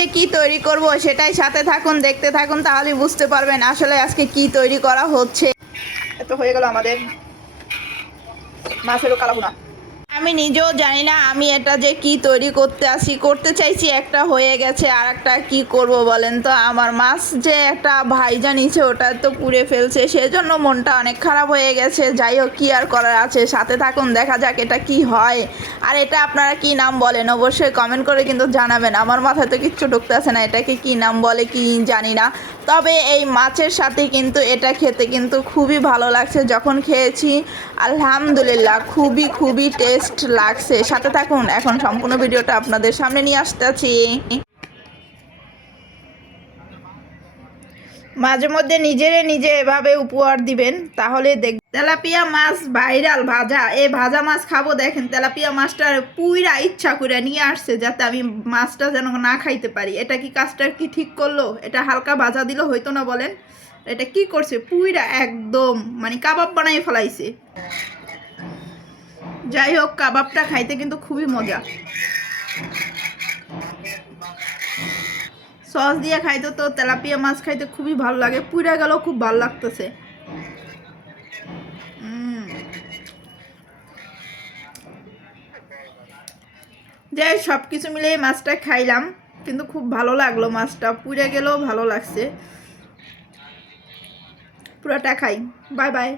যে কি তৈরি করব সেটাই সাথে থাকুন, দেখতে থাকুন, তাহলেই বুঝতে পারবেন আসলে আজকে কি তৈরি করা হচ্ছে। এত হয়ে গেল আমাদের মাছেরও কালাভুনা। আমি নিজেও জানি না আমি এটা যে কি তৈরি করতে চাইছি, একটা হয়ে গেছে আর একটা কি করব বলেন তো। আমার মাছ যে একটা ভাইজা নিচে ওটা তো পুড়ে ফেলছে, সেজন্য মনটা অনেক খারাপ হয়ে গেছে। যাই হোক, কি আর করার আছে, সাথে থাকুন, দেখা যাক এটা কি হয়। আর এটা আপনারা কি নাম বলেন অবশ্যই কমেন্ট করে কিন্তু জানাবেন। আমার মাথায় তো কিচ্ছু ঢুকতেছে না, এটাকে কি নাম বলে কি জানি না। তবে এই মাছের সাথে কিন্তু এটা খেতে কিন্তু খুবই ভালো লাগছে, যখন খেয়েছি আলহামদুলিল্লাহ খুবই খুবই টেস্ট লাগছে। সাথে থাকুন, এখন সম্পূর্ণ ভিডিওটা আপনাদের সামনে নিয়ে আসতেছি। মাঝে মধ্যে নিজে এভাবে উপহার দিবেন, তাহলে দেখ। তেলাপিয়া মাছ ভাইরাল ভাজা, এই ভাজা মাছ খাবো। দেখেন তেলাপিয়া মাছটা পুইরা ইচ্ছা করে নিয়ে আসছে যাতে আমি মাছটা যেন না খাইতে পারি। এটা কি কাজটা কি ঠিক করলো? এটা হালকা ভাজা দিল হইতো না বলেন? এটা কি করছে, পুইরা একদম মানে কাবাব বানাই ফেলাইছে। যাই হোক, কাবাবটা খাইতে কিন্তু খুবই মজা। সস দিয়ে খাইতে তো তেলাপিয়া মাছ খাইতে খুবই ভালো লাগে, পুইরা গেলেও খুব ভালো লাগতেছে। যাই সব কিছু মিলে মাছটা খাইলাম, কিন্তু খুব ভালো লাগলো। মাছটা পুড়ে গেলেও ভালো লাগছে। পুরোটা খাই। Bye bye.